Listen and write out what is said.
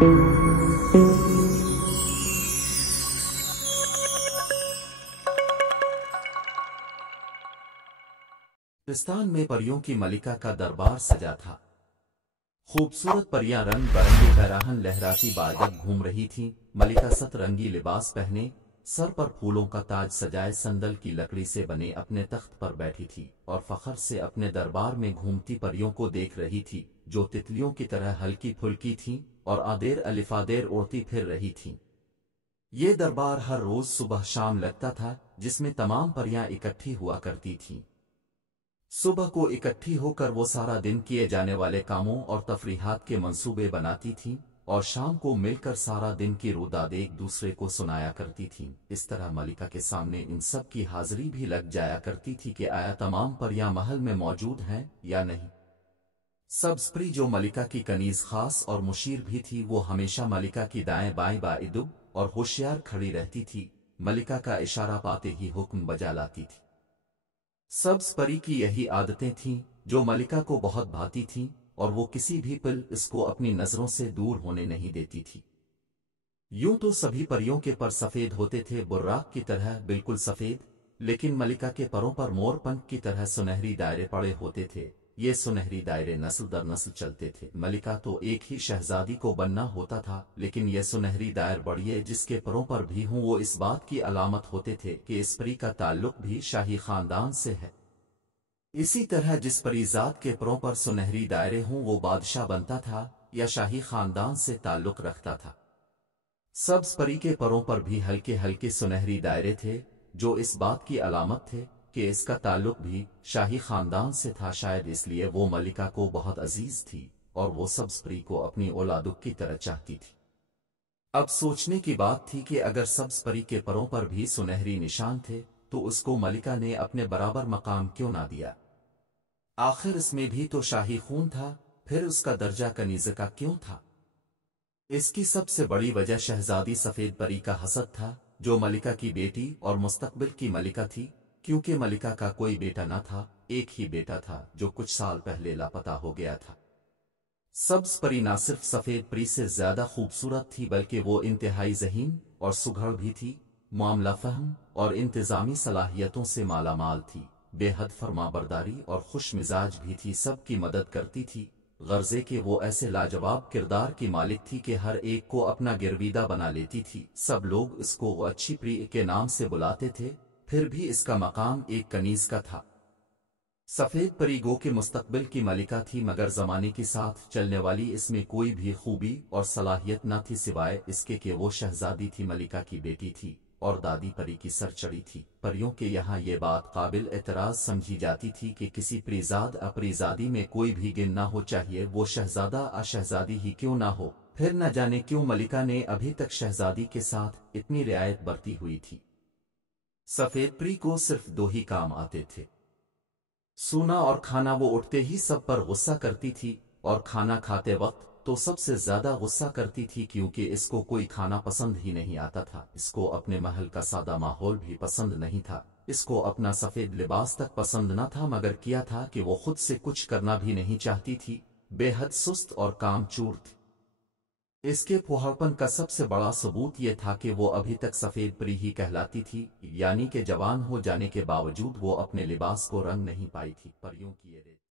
पाकिस्तान में परियों की मलिका का दरबार सजा था। खूबसूरत परियां रंग बरंगी पैराहन लहराती बादल घूम रही थीं। मलिका सतरंगी लिबास पहने, सर पर फूलों का ताज सजाए संदल की लकड़ी से बने अपने तख्त पर बैठी थी और फखर से अपने दरबार में घूमती परियों को देख रही थी, जो तितलियों की तरह हल्की फुल्की थीं और आदेर अलिफादेर उड़ती फिर रही थीं। ये दरबार हर रोज सुबह शाम लगता था, जिसमें तमाम परियां इकट्ठी हुआ करती थीं। सुबह को इकट्ठी होकर वो सारा दिन किए जाने वाले कामों और तफरीहात के मंसूबे बनाती थीं और शाम को मिलकर सारा दिन की रुदाद एक दूसरे को सुनाया करती थीं। इस तरह मलिका के सामने इन सब की हाजिरी भी लग जाया करती थी कि आया तमाम परियां महल में मौजूद हैं या नहीं। सब्ज परी जो मलिका की कनीज खास और मुशीर भी थी, वो हमेशा मलिका की दाएं बाएं बाइदुब और होशियार खड़ी रहती थी। मलिका का इशारा पाते ही हुक्म बजा लाती थी। सब्ज परी की यही आदतें थीं जो मलिका को बहुत भाती थीं और वो किसी भी पल इसको अपनी नजरों से दूर होने नहीं देती थी। यूं तो सभी परियों के पर सफेद होते थे, बुर्राक की तरह बिल्कुल सफेद, लेकिन मलिका के परों पर मोर पंख की तरह सुनहरी दायरे पड़े होते थे। ये सुनहरी दायरे नस्ल दर नस्ल चलते थे। मलिका तो एक ही शहजादी को बनना होता था, लेकिन ये सुनहरी दायर बढ़िए जिसके परों पर भी हों, वो इस बात की अलामत होते थे कि इस परी का ताल्लुक भी शाही खानदान से है। इसी तरह जिस परीजात के परों पर सुनहरी दायरे हों, वो बादशाह बनता था या शाही खानदान से ताल्लुक रखता था। सब्ज परी के परों पर भी हल्के हल्के सुनहरी दायरे थे, जो इस बात की अलामत थे कि इसका ताल्लुक भी शाही खानदान से था। शायद इसलिए वो मलिका को बहुत अजीज थी और वो सब्ज परी को अपनी औलादुक की तरह चाहती थी। अब सोचने की बात थी कि अगर सब्ज परी के परों पर भी सुनहरी निशान थे तो उसको मलिका ने अपने बराबर मकाम क्यों ना दिया। आखिर इसमें भी तो शाही खून था, फिर उसका दर्जा कनीज़ का क्यों था। इसकी सबसे बड़ी वजह शहजादी सफेद परी का हसद था, जो मलिका की बेटी और मुस्तकबिल की मलिका थी। क्योंकि मलिका का कोई बेटा न था, एक ही बेटा था जो कुछ साल पहले लापता हो गया था। सब्ज परी न सिर्फ सफेद परी से ज्यादा खूबसूरत थी, बल्कि वो इंतहाई ज़हीन और सुघड़ भी थी। मामला फहम और इंतजामी सलाहियतों से मालामाल थी। बेहद फरमाबरदारी और खुश मिजाज भी थी, सबकी मदद करती थी। गर्जे के वो ऐसे लाजवाब किरदार की मालिक थी कि हर एक को अपना गिरवीदा बना लेती थी। सब लोग इसको वो अच्छी परी के नाम से बुलाते थे, फिर भी इसका मकाम एक कनीज का था। सफेद परी गो के मुस्तकबिल की मलिका थी, मगर जमाने के साथ चलने वाली इसमें कोई भी खूबी और सलाहियत न थी, सिवाय इसके कि वो शहजादी थी, मलिका की बेटी थी और दादी परी की सरचड़ी थी। परियों के यहाँ ये बात काबिल एतराज समझी जाती थी कि किसी परीजाद अपरीजादी में कोई भी गिन ना हो, चाहिए वो शहजादा शहजादी ही क्यों ना हो। फिर न जाने क्यों मलिका ने अभी तक शहजादी के साथ इतनी रियायत बरती हुई थी। सफेद परी को सिर्फ दो ही काम आते थे, सोना और खाना। वो उठते ही सब पर गुस्सा करती थी और खाना खाते वक्त तो सबसे ज्यादा गुस्सा करती थी, क्योंकि इसको कोई खाना पसंद ही नहीं आता था। इसको अपने महल का सादा माहौल भी पसंद नहीं था, इसको अपना सफेद लिबास तक पसंद न था, मगर किया था कि वो खुद से कुछ करना भी नहीं चाहती थी। बेहद सुस्त और कामचोर थी। इसके फुहड़पन का सबसे बड़ा सबूत ये था कि वो अभी तक सफेद परी ही कहलाती थी, यानी कि जवान हो जाने के बावजूद वो अपने लिबास को रंग नहीं पाई थी। परियों की ये